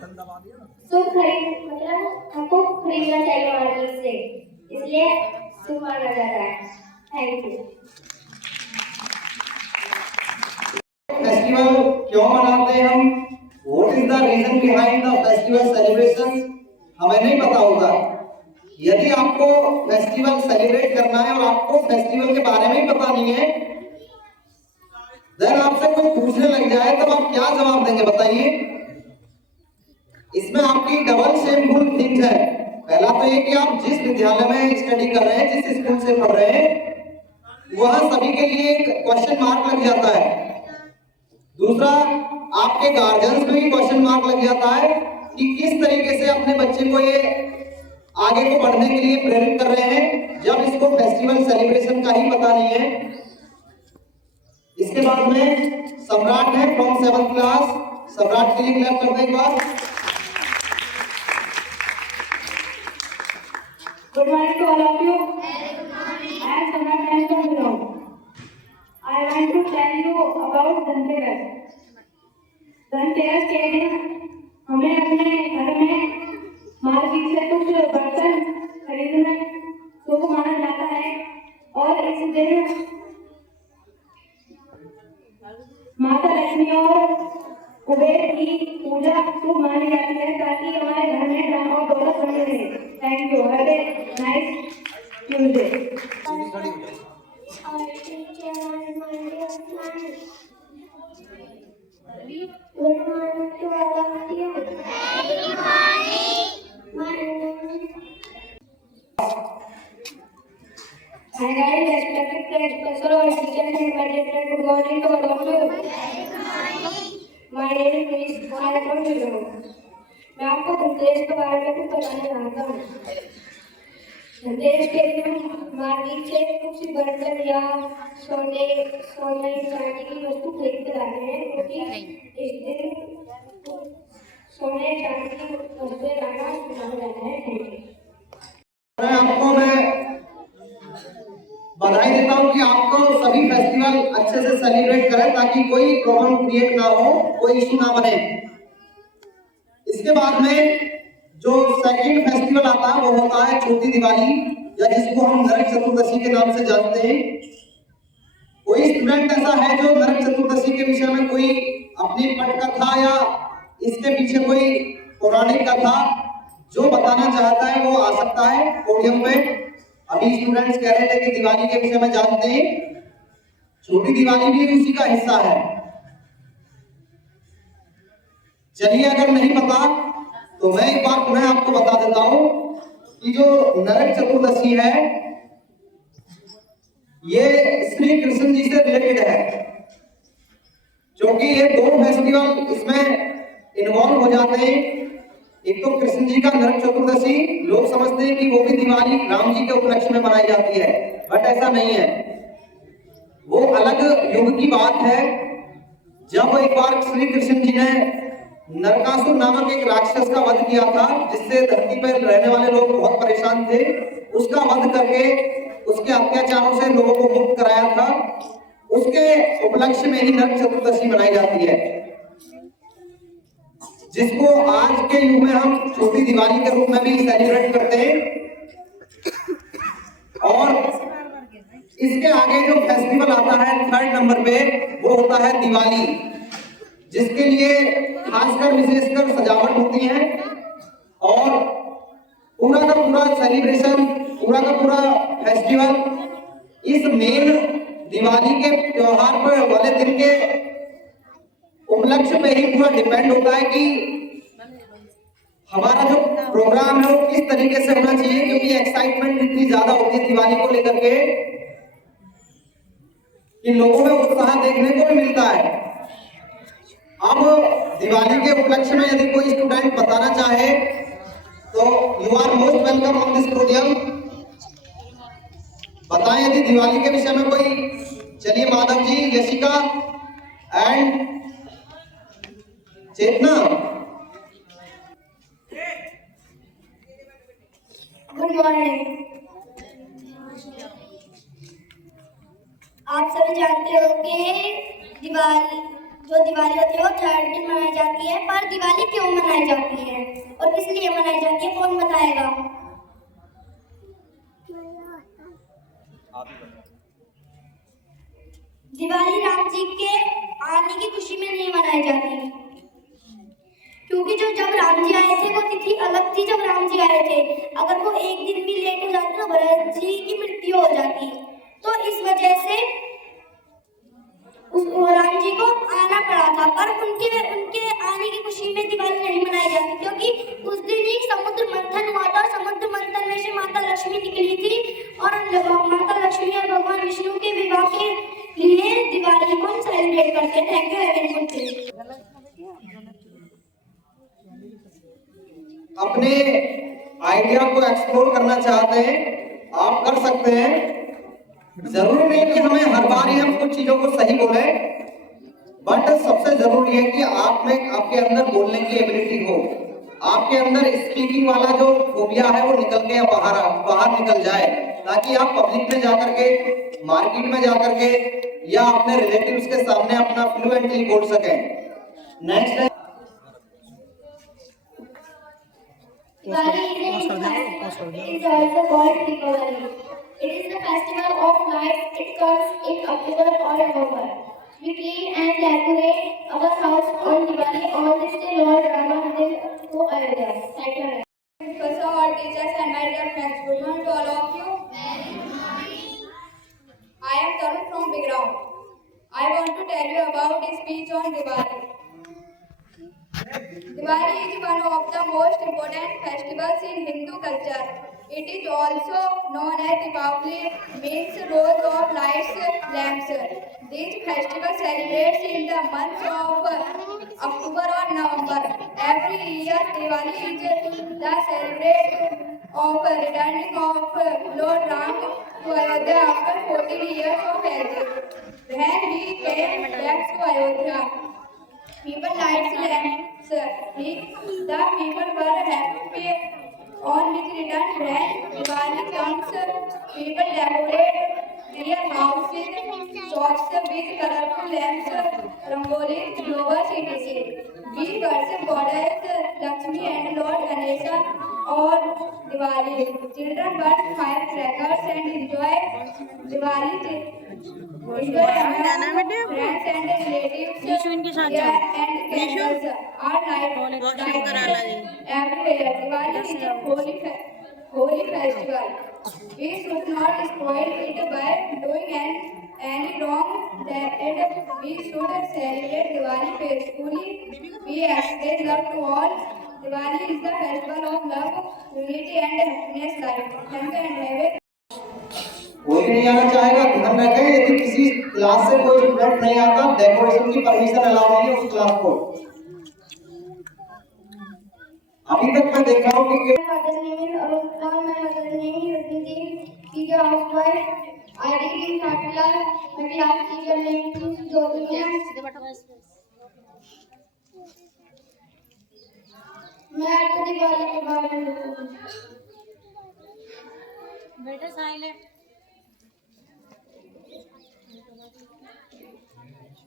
शुभ खरीद मतलब हमको खरीदना चाहिए मार्केट से, इसलिए शुभ माना जाता है। Thank you. फेस्टिवल क्यों मनाते हैं हम? What is the reason behind the festival celebration? हमें नहीं पता होगा। यदि आपको फेस्टिवल सेलिब्रेट करना है और आपको फेस्टिवल के बारे में ही पता नहीं है, देन आपसे कोई पूछने लग जाए तब आप क्या जवाब देंगे बताइए? इसमें आपकी डबल शेमफुल थिंग्स है। पहला तो ये कि आप जिस विद्यालय में स्टडी कर रहे हैं, जिस स्कूल से पढ़ रहे हैं, वह सभी के लिए एक क्वेश्चन मार्क लग जाता है। दूसरा, आपके गार्जियंस में भी क्वेश्चन मार्क लग जाता है कि किस तरीके से अपने बच्चे को ये आगे को बढ़ने के लिए प्रेरित कर रहे हैं, जब इसको फेस्टिवल सेलिब्रेशन का ही पता नहीं है। इसके बाद में सम्राट है फ्रॉम 7th क्लास। सम्राट के लिए क्लैप करते हैं एक बार। Good morning to all of you. I am Samrat from Gurgaon. I want to tell you about Dhanteras. धनतेरस के दिन हमें अपने घर में मार्केट से कुछ बर्तन खरीदने शुभ माना जाता है और इस दिन माता लक्ष्मी और कुबेर की पूजा शुभ मानी जाती है ताकि हमारे घर में धन और दौलत बनी रहे। Thank you. Have a nice Tuesday. Good morning to all of you. Good morning. Hi guys, respected professor और teachers and my dear friend, good morning to all of you. My name is Monica from Gurgaon. मैं आपको धनतेरस के बारे में कुछ बताने चाहता हूँ। धनतेरस के दिन मार्केट से कुछ बर्तन या सोने चांदी की वस्तु खरीद कर लाते हैं, क्योंकि इस दिन सोने चांदी की वस्तुएं लाना माना जाता है। आपको मैं बधाई देता हूं कि आपको सभी फेस्टिवल अच्छे से सेलिब्रेट करें ताकि कोई प्रॉब्लम क्रिएट ना हो, कोई इशू ना बने। इसके बाद में जो सेकंड फेस्टिवल आता है वो होता है छोटी दिवाली, या जिसको हम नरक चतुर्दशी के नाम से जानते हैं। कोई स्टूडेंट ऐसा है जो नरक चतुर्दशी के विषय में कोई अपनी पटकथा या इसके पीछे कोई पौराणिक कथा जो बताना चाहता है, वो आ सकता है पोडियम पे। अभी स्टूडेंट्स कह रहे थे कि दिवाली के विषय में जानते हैं, छोटी दिवाली भी उसी का हिस्सा है। चलिए, अगर नहीं पता तो मैं एक बार पुनः आपको बता देता हूं कि जो नरक चतुर्दशी है ये श्री कृष्ण जी से रिलेटेड है, क्योंकि ये दो फेस्टिवल इसमें इन्वॉल्व हो जाते हैं। एक तो कृष्ण जी का नरक चतुर्दशी, लोग समझते हैं कि वो भी दिवाली राम जी के उपलक्ष्य में मनाई जाती है, बट ऐसा नहीं है। वो अलग युग की बात है, जब एक बार श्री कृष्ण जी ने नरकासुर नामक एक राक्षस का वध किया था, जिससे धरती पर रहने वाले लोग बहुत परेशान थे। उसका वध करके उसके अत्याचारों से लोगों को मुक्त कराया था। उसके उपलक्ष्य में ही नरक चतुर्दशी मनाई जाती है, जिसको आज के युग में हम छोटी दिवाली के रूप में भी सेलिब्रेट करते हैं। और इसके आगे जो फेस्टिवल आता है थर्ड नंबर पे, वो होता है दिवाली, जिसके लिए खासकर विशेषकर सजावट होती है और पूरा का पूरा सेलिब्रेशन, पूरा का पूरा फेस्टिवल इस मेन दिवाली के त्योहार पर वाले दिन के उपलक्ष्य पे ही पूरा डिपेंड होता है कि हमारा जो प्रोग्राम है वो किस तरीके से होना चाहिए, क्योंकि एक्साइटमेंट इतनी ज्यादा होती है दिवाली को लेकर के कि लोगों में उत्साह देखने को भी मिलता है। अब दिवाली के उपलक्ष्य में यदि कोई स्टूडेंट बताना चाहे तो you are most welcome on this podium. बताएं यदि दिवाली के विषय में कोई। चलिए, Madhav ji, Yashika and Chetna. Good morning. आप सभी जानते हो कि जो दिवाली होती है वो थर्ड दिन मनाई जाती है, पर दिवाली क्यों मनाई जाती है और किस लिए मनाई जाती है, कौन बताएगा? दिवाली राम जी के आने की खुशी में नहीं मनाई जाती, क्योंकि जो जब राम जी आए थे वो तिथि अलग थी। जब राम जी आए थे, अगर वो एक दिन भी लेट हो जाते तो भरत जी की मृत्यु हो जाती, तो इस वजह से राम जी को आना पड़ा था। पर उनके आने की खुशी में दिवाली नहीं मनाई जाती, क्योंकि उस दिन ही समुद्र मंथन हुआ था और समुद्र मंथन में से माता लक्ष्मी निकली थी और माता लक्ष्मी और भगवान विष्णु के विवाह के लिए दिवाली को हम सेलिब्रेट करते हैं। Thank you very much. अपने आइडिया को एक्सप्लोर करना चाहते हैं, आप कर सकते हैं। जरूरी नहीं कि हमें हर बार ही हम कुछ चीजों को सही बोले, बट सबसे जरूरी है कि आप में आपके अंदर बोलने की एबिलिटी हो, आपके अंदर स्पीकिंग वाला जो फोबिया है वो निकल के बाहर निकल जाए, ताकि आप पब्लिक में जाकर के, मार्केट में जाकर के या अपने रिलेटिव्स के सामने अपना फ्लुएंटली बोल सकें। नेक्स्ट है Diwali is also called Deepavali. It is the festival of lights. It comes in October or November. We clean and decorate our house on Diwali on this day Lord Rama will go Ayodhya. Thank you. First of all, teachers and my dear friends, good morning to all of you. I am Tarun from Bigraon. I want to tell you about a speech on Diwali. Diwali is one of the most important festivals in Hindu culture. It is also known as Deepavali, means rose of lights, lamps. This festival celebrates in the months of October or November. Every year, Diwali is the celebration of returning of Lord Ram to Ayodhya after 14 years of exile. When he came back to Ayodhya, people lights lamps. The people were happy on his return. When Diwali comes, people decorate their houses, shops with colorful lamps, rangolis, flowers, etc. We worship goddess Lakshmi and Lord Ganesha on Diwali. Children burn firecrackers and enjoy Diwali. Enjoy friends and relatives. इनके साथ Yeah, जाओ। and candles are lighted washroom करा ला जी। everywhere. Diwali is a holy festival. We should not spoil it by doing any wrong. That we should celebrate Diwali peacefully. We express love to all. Diwali is the festival of love, unity and happiness life. Thank you and have a कोई नहीं आना चाहेगा, ध्यान रखें, यदि किसी क्लास से कोई स्टूडेंट नहीं आता, डेकोरेशन की परमिशन अलाउ नहीं है उस क्लास को। अभी तक मैं देख रहा हूँ कि My mother's name is Arupta. My mother's name is Rajni. She is a housewife. I live in Katla. My class teacher name is Jyotinya. मैं आपको दिवाली के बारे में बताऊंगी। बेटा साइलेंट।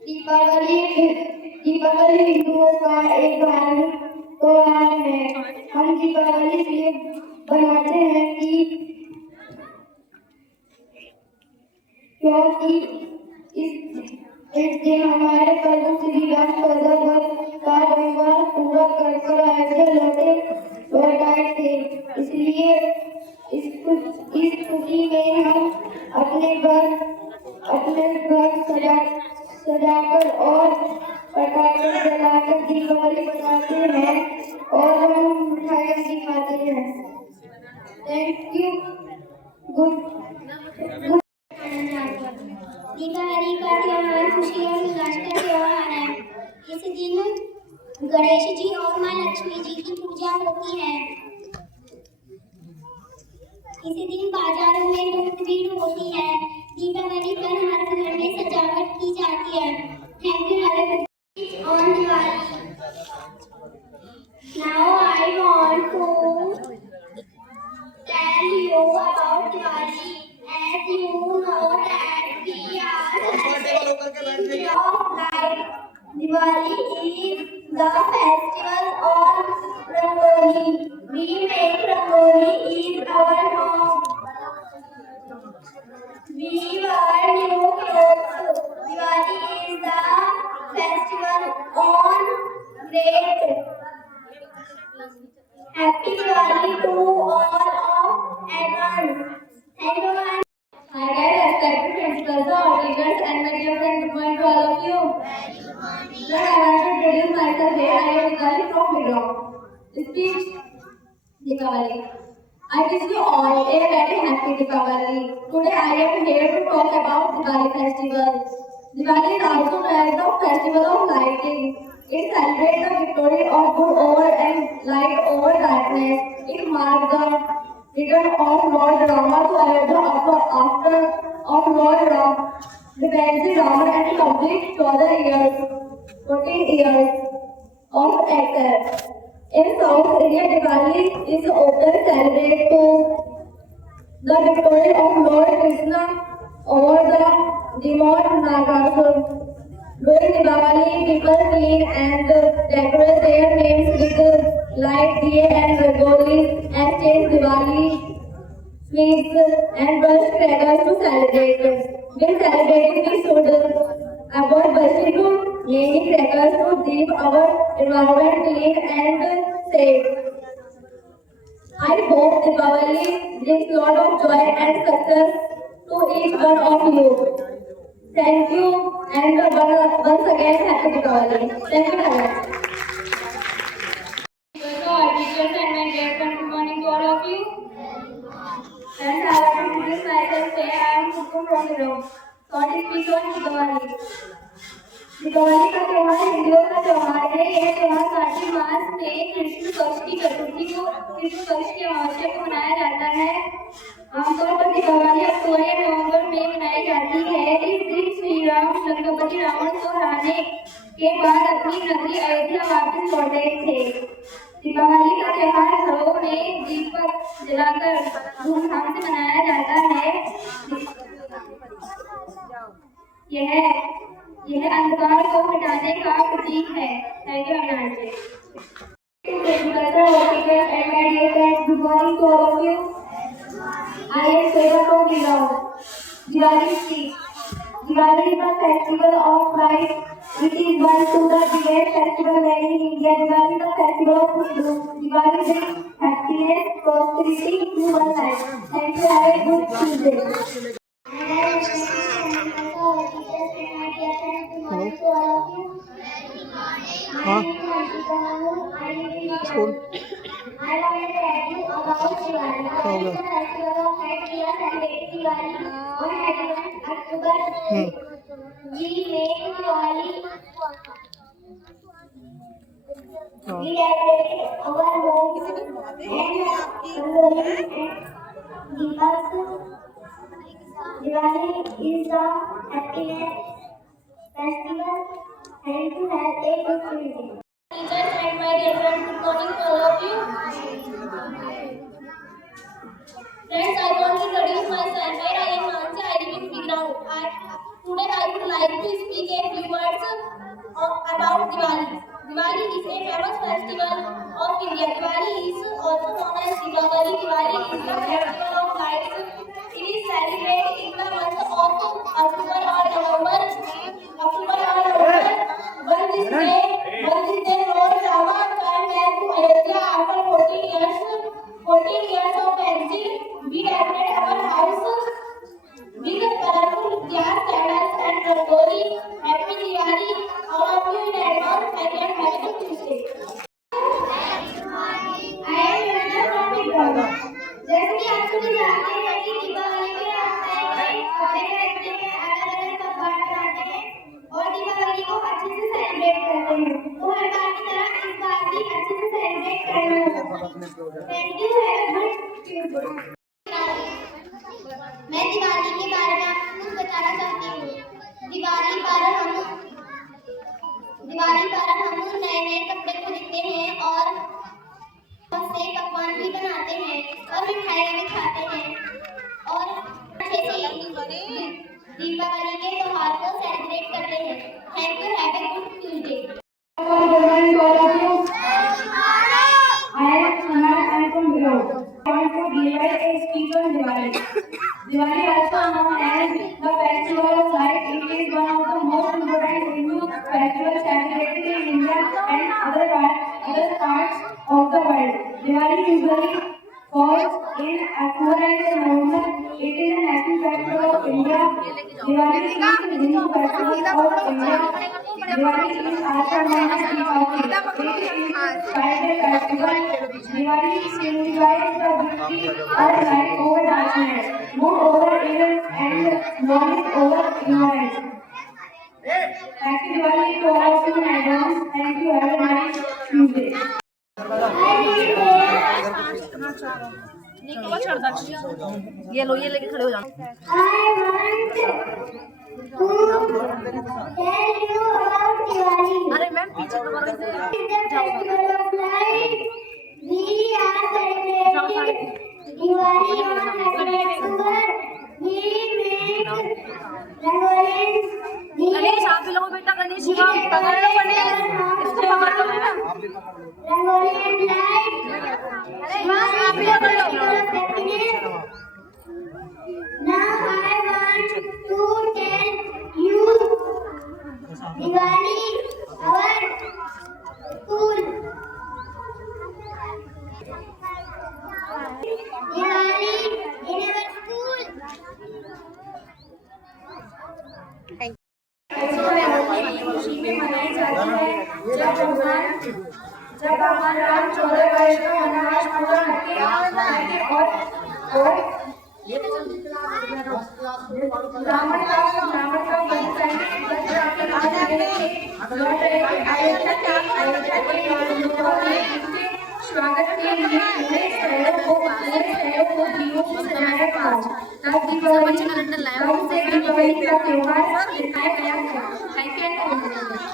दीपावली हिंदुओं का एक धार्मिक त्योहार है। हम दीपावली इसलिए बनाते हैं क्योंकि इस दिन हमारे प्रभु श्री राम 14 वर्ष का वनवास पूरा कर अयोध्या लौट आए थे। इसलिए इस खुशी में हम अपने घर सजाकर और पटाखे जलाकर दीपावली मनाते हैं और हम मिठाइयाँ भी खाते हैं। Thank you. दीपावली का त्योहार खुशी और उल्लास का त्योहार है। इस दिन गणेश जी और माँ लक्ष्मी जी की पूजा होती है। इस दिन बाजारों में बहुत भीड़ होती है। दीपावली पर हर घर में सजावट की जाती है। Thank you on Diwali. Now I want to tell you about Diwali. As you know that we are comfortable होकर के बैठ जाइए। of light. Diwali is the festival of Rangoli. We make Rangoli in our home. We wear new clothes. Diwali is the festival on great. Happy Diwali to all of everyone. Thank you and hi guys, respected principals, our teachers and my dear friends, good morning to all of you. Sir, I want to introduce myself here. I am Nikali from Midrock. Speech Deepavali. I wish you all a very happy Deepavali. Today I am here to talk about Diwali festival. Diwali is also known as the festival of lighting. It celebrates the victory of good over and light over darkness. It marks the return of Lord Rama to Ayodhya after of Lord Ram, revenge Rama and complete 14 years of exile. In South India, Diwali is often celebrated to the victory of Lord Krishna over the demon Nagasur. During Diwali, people clean and decorate their names with light, diye and rangolis, exchange Diwali sweets and burst crackers to celebrate. When celebrating, we should avoid bursting many crackers to keep our environment clean and safe. I hope Diwali brings lot of joy and success to each one of you. Thank you and once again happy Diwali. Thank you very much. So, our teachers and my dear friends, good morning to all of you. Friends, I want to introduce myself. Say I am Kukum from Iraq. Short speech on Diwali. Diwali का त्योहार हिंदुओं का त्योहार है। यह त्योहार कार्तिक मास में कृष्ण पक्ष की चतुर्थी को कृष्ण पक्ष की अमावस्या को मनाया जाता है। आमतौर पर दीपावली अक्टूबर या नवंबर में मनाई जाती है। इस दिन श्री राम लंकापति रावण को हराने के बाद अपनी नगरी अयोध्या वापस लौटे थे। दीपावली का त्योहार घरों में दीपक जलाकर धूमधाम से मनाया जाता है। यह अंधकार को मिटाने का प्रतीक है। थैंक यू अनाज। Good morning to all of you. I am Seva from Gilao. Diwali speech. Diwali is a festival of light. It is one to the biggest festival made in India. Diwali is a festival of Hindu. Diwali brings happiness, prosperity to one life. Thank you. Have a good Tuesday. School. I want to tell you about Diwali. Diwali is the festival of light. We are celebrating Diwali on 31st October. We make Diwali. We decorate our homes and Deepak. Diwali is the happiness festival and to have a good Tuesday. Teachers and my dear friends, good morning to all of you. Friends, I want to introduce myself. I am Mansa. I live in Bigraun. Today I would like to speak a few words about Diwali. Diwali is a famous festival of India. Diwali is also known as Deepavali. Diwali is the festival of lights. It is celebrated in the month of October or November. When this day Lord Rama came back to Ayodhya after 14 years of exile. We decorate our house with colorful glass candles and rangoli. Happy Diwali, all of you in advance. I can have a good Tuesday. I am Yuna from Biggawa. जैसे कि आप सभी जानते हैं कि दीपावली के रास्ते में कपड़े खरीदते हैं, अलग-अलग कपड़े बनाते हैं और दीपावली को अच्छे से सेलिब्रेट करते हैं। तो हर बार की तरह इस बार भी अच्छे से सेलिब्रेट करना होगा। Thank you. Have a good Tuesday. मैं दिवाली के बारे में आपको कुछ बताना चाहती हूँ। दिवाली पर हम नए कपड़े खरीदते हैं और बहुत से पकवान भी बनाते हैं और मिठाइयाँ भी खाते हैं और अच्छे से दीपावली के त्योहार को सेलिब्रेट करते हैं। Thank you, have a good Tuesday. Good morning to all of you. I am Sanar. I am from Bihar. I want to deliver a speech on Diwali. Diwali, also known as the festival of light, it is one of the most important Hindu festivals celebrated in India and other parts of the world. Diwali usually falls in October and November. It is a national festival of India. Diwali is the Hindu festival of India. Diwali is also known as Deepavali. It is a sky-day festival. Diwali signifies the victory of light over darkness, good over evil, and knowledge over ignorance. Happy Diwali to all of you in advance. Thank you. Have a nice Tuesday. ये लो, ये लेके खड़े हो जाओ। अरे मैम पीछे दोबारा से गणेश आप भी लोगो बेटा, गणेश जी पकड़ लो, गणेश इसको पकड़ लो बेटा। आप भी पकड़ लो। Now I want to tell you Diwali, our school. Diwali in our school. खुशी में मनाई जाती है जब भगवान राम 14 वर्ष का वनवास पूरा करके और रावण का वध करके लौट रहे थे अयोध्या के स्वागत के लिए पूरे शहरों को दीपों से सजाया था। तब दीपावली का त्योहार मनाया गया था। Thank you.